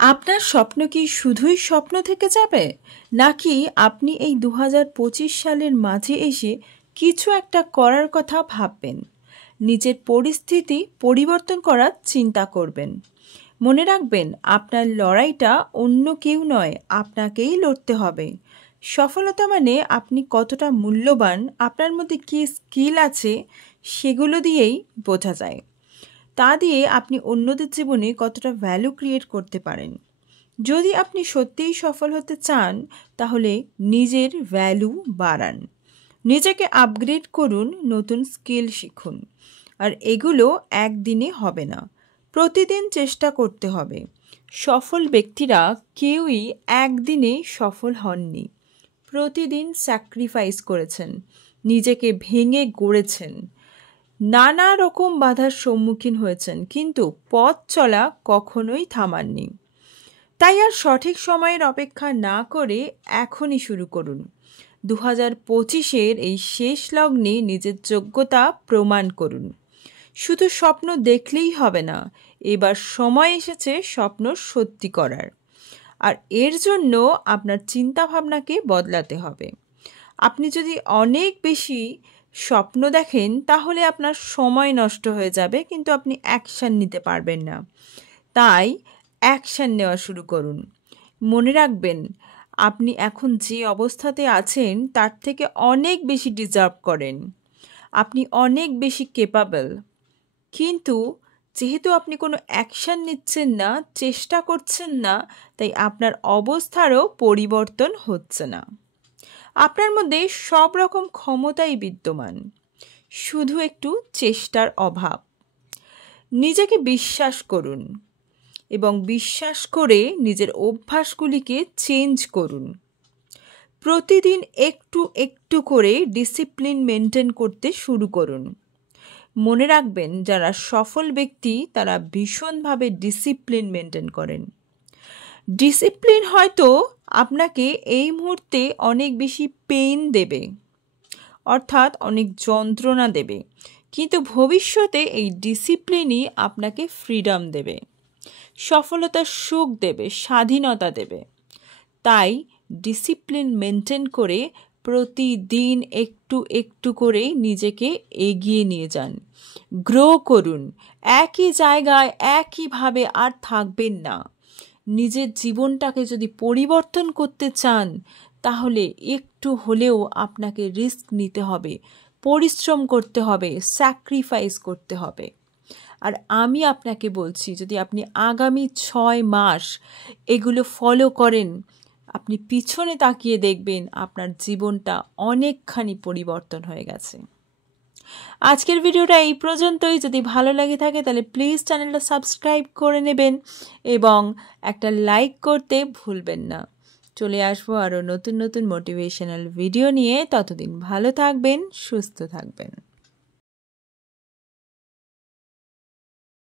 আপনার স্বপ্ন কি শুধুই স্বপ্ন থেকে যাবে, নাকি আপনি এই 2025 সালের মাঝে এসে কিছু একটা করার কথা ভাববেন, নিজের পরিস্থিতি পরিবর্তন করার চিন্তা করবেন? মনে রাখবেন, আপনার লড়াইটা অন্য কেউ নয়, আপনাকেই লড়তে হবে। সফলতা মানে আপনি কতটা মূল্যবান, আপনার মধ্যে কী স্কিল আছে সেগুলো দিয়েই বোঝা যায়। তা দিয়ে আপনি অন্যদের জীবনে কতটা ভ্যালু ক্রিয়েট করতে পারেন। যদি আপনি সত্যিই সফল হতে চান, তাহলে নিজের ভ্যালু বাড়ান, নিজেকে আপগ্রেড করুন, নতুন স্কিল শিখুন। আর এগুলো একদিনে হবে না, প্রতিদিন চেষ্টা করতে হবে। সফল ব্যক্তিরা কেউই একদিনে সফল হননি, প্রতিদিন স্যাক্রিফাইস করেছেন, নিজেকে ভেঙে গড়েছেন, নানা রকম বাধার সম্মুখীন হয়েছেন, কিন্তু পথ চলা কখনোই থামাননি। তাই আর সঠিক সময়ের অপেক্ষা না করে এখনই শুরু করুন। 2025-এর এই শেষ লগ্নে নিজের যোগ্যতা প্রমাণ করুন। শুধু স্বপ্ন দেখলেই হবে না, এবার সময় এসেছে স্বপ্ন সত্যি করার। আর এর জন্য আপনার চিন্তাভাবনাকে বদলাতে হবে। আপনি যদি অনেক বেশি স্বপ্ন দেখেন, তাহলে আপনার সময় নষ্ট হয়ে যাবে, কিন্তু আপনি অ্যাকশান নিতে পারবেন না। তাই অ্যাকশান নেওয়া শুরু করুন। মনে রাখবেন, আপনি এখন যে অবস্থাতে আছেন তার থেকে অনেক বেশি ডিজার্ভ করেন, আপনি অনেক বেশি ক্যাপাবল। কিন্তু যেহেতু আপনি কোনো অ্যাকশান নিচ্ছেন না, চেষ্টা করছেন না, তাই আপনার অবস্থারও পরিবর্তন হচ্ছে না। আপনার মধ্যে সব রকম ক্ষমতাই বিদ্যমান, শুধু একটু চেষ্টার অভাব। নিজেকে বিশ্বাস করুন এবং বিশ্বাস করে নিজের অভ্যাসগুলিকে চেঞ্জ করুন। প্রতিদিন একটু একটু করে ডিসিপ্লিন মেনটেন করতে শুরু করুন। মনে রাখবেন, যারা সফল ব্যক্তি তারা ভীষণভাবে ডিসিপ্লিন মেনটেন করেন। ডিসিপ্লিন হয়তো আপনাকে এই মুহূর্তে অনেক বেশি পেইন দেবে, অর্থাৎ অনেক যন্ত্রণা দেবে, কিন্তু ভবিষ্যতে এই ডিসিপ্লিনই আপনাকে ফ্রিডম দেবে, সফলতার সুখ দেবে, স্বাধীনতা দেবে। তাই ডিসিপ্লিন মেনটেন করে প্রতিদিন একটু একটু করে নিজেকে এগিয়ে নিয়ে যান, গ্রো করুন। একই জায়গায় একইভাবে আর থাকবেন না। নিজের জীবনটাকে যদি পরিবর্তন করতে চান, তাহলে একটু হলেও আপনাকে রিস্ক নিতে হবে, পরিশ্রম করতে হবে, স্যাক্রিফাইস করতে হবে। আর আমি আপনাকে বলছি, যদি আপনি আগামী 6 মাস এগুলো ফলো করেন, আপনি পিছনে তাকিয়ে দেখবেন আপনার জীবনটা অনেকখানি পরিবর্তন হয়ে গেছে। আজকের ভিডিওটা এই পর্যন্তই। যদি ভালো লাগে থাকে তাহলে প্লিজ চ্যানেলটা সাবস্ক্রাইব করে নেবেন এবং একটা লাইক করতে ভুলবেন না। চলে আসবো আরও নতুন নতুন মোটিভেশনাল ভিডিও নিয়ে। ততদিন ভালো থাকবেন, সুস্থ থাকবেন।